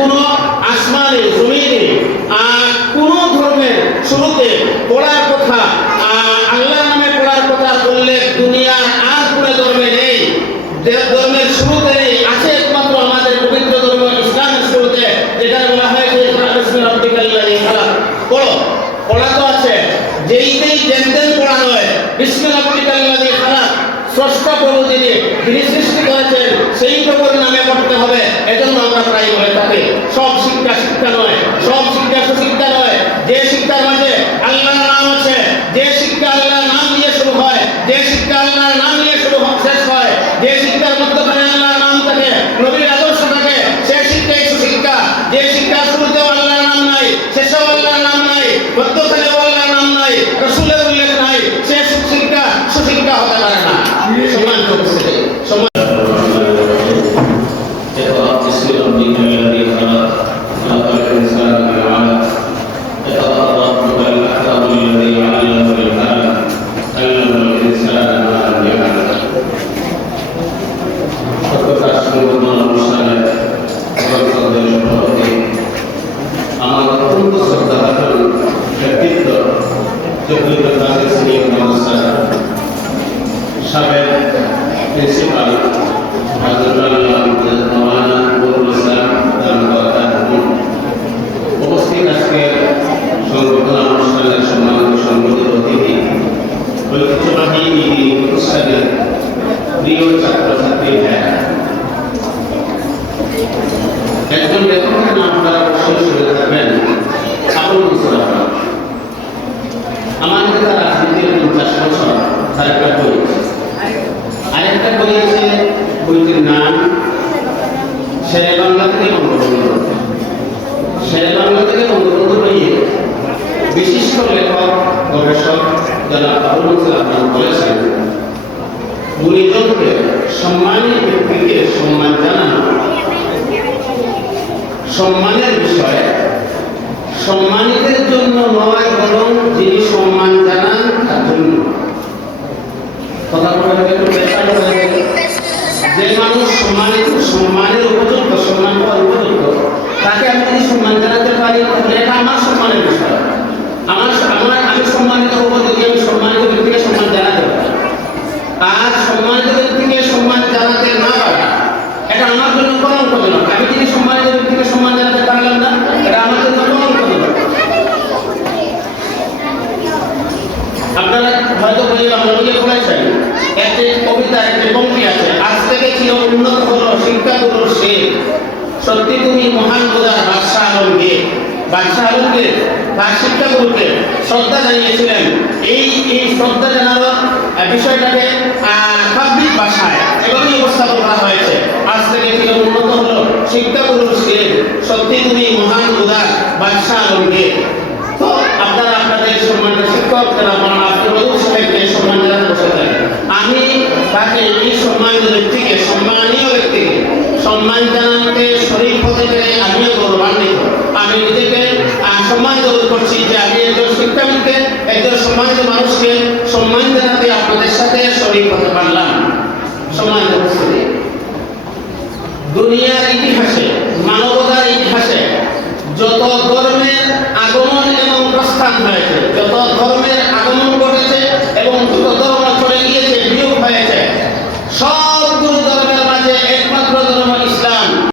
কোন আসমানে জমিনে কোন ধর্মের শুরুতে পড়ার কথা আল্লাহর নামে পড়ার কথা বললে দুনিয়ার আর কোন ধর্মে নেই। ধর্মের শুরুতে আছে একমাত্র আমাদের পবিত্র ধর্ম ইসলামের শুরুতে, যেটা বলা হয় যে পড়ো, পড়া তো আছে, যেইতেই যেন পড়া হয় বিসমিল্লাহ রাব্বিকাল্লাযী খালাক, স্রষ্টা প্রভু যিনি সৃষ্টি করেছেন সেই প্রভুর নামে পড়তে হবে। এজন্য আমরা প্রায় বলে থাকি সব শিক্ষা শিক্ষা নয়, সব শিক্ষা সুশিক্ষা নয়। যে শিক্ষার মাঝে আল্লাহর নাম আছে, যে শিক্ষা আল্লাহর নাম দিয়ে শুরু হয়, যে শিক্ষা আল্লাহর নাম দিয়ে শুরু শেষ হয়, যে শিক্ষার মধ্যখানে আল্লাহর নাম থাকে, নবীর আদর্শ থাকে, সে শিক্ষাই সুশিক্ষা। যে শিক্ষার শুরুতেও আল্লাহর নাম নাই, শেষেও আল্লাহর নাম নাই, মধ্যখানেও আল্লাহর নাম নাই, রাসূলের উল্লেখ নাই, সে সুশিক্ষা সুশিক্ষা হতে পারে না। সম্মানিত উপস্থিতি, একজন লেখকের নাম আপনারা অবশ্যই শুনে থাকবেন, আবুল মুসা। আমার কাছে তার রাজনীতির 50 বছর তার একটা বই, আরেকটা বই আছে, বইটির নাম শেরে বাংলা থেকে বঙ্গবন্ধু। শেরে বাংলা থেকে বঙ্গবন্ধু বইয়ে বিশিষ্ট লেখক গবেষক যারা আবুল মুসা আপনারা বলেছেন, গুণীজনকে সম্মানী ব্যক্তিকে সম্মান জানানো, সম্মানের বিষয় সম্মানিতের জন্য নয়, বরং যিনি সম্মান জানান তার জন্য। কথা বলতে যে মানুষ সম্মানিত, সম্মানের উপযুক্ত, সম্মান পাওয়ার উপযুক্ত, তাকে আমি যদি সম্মান জানাতে পারি তাহলে এটা আমার সম্মানের বিষয়। আমি সম্মানিত হবো যদি আমি সম্মানিত ব্যক্তিকে সম্মান জানাতে পারি। আর সম্মানিত ব্যক্তিকে সম্মান জানাতে না পারা, এটা আমার জন্য কলঙ্কজনক। আমি যদি সম্মানিত ব্যক্তিকে সম্মান জানাতে পারলাম না, এটা আমার জন্য কলঙ্কজনক। আপনারা হয়তো বলে পড়েছেন, একটি কবিতা, একটি পংক্তি আছে, আজ থেকে চির উন্নত হলো শিক্ষাগুরুর সে, সত্যি তুমি মহান বোঝার বাদশাহ আলমগীর। বাদশাহ আলমগীর তার শিক্ষাগুরুকে শ্রদ্ধা জানিয়েছিলেন। এই শ্রদ্ধা জানানোর বিষয়টাকে কাব্যিক ভাষায় এভাবেই উপস্থাপন করা হয়েছে, আজ থেকে চির উন্নত হলো শিক্ষাগুরুর সে, সত্যি তুমি মহান বোঝার বাদশাহ আলমগীর। তো আপনারা আপনাদের সম্মানিত শিক্ষক যারা আব্দুল রউফ সাহেবকে সম্মান জানাতে বসেছেন, আমি তাকে এই সম্মানিত ব্যক্তিকে, সম্মানীয় ব্যক্তিকে সম্মান জানাতে শরীর হতে পেরে আমিও গৌরবান্বিত। আমি নিজেকে সম্মানিত বোধ করছি যে আমি একজন শিক্ষাবিদকে, একজন সম্মানিত মানুষকে সম্মান জানাতে আপনাদের সাথে শরীর হতে পারলাম। সম্মানিত উপস্থিতি, দুনিয়ার ইতিহাসে, মানবতার ইতিহাসে যত ধর্মের আগমন এবং প্রস্থান হয়েছে, যত ধর্মের আগমন ঘটেছে এবং যত ধর্ম চলে গিয়েছে, বিয়োগ হয়েছে,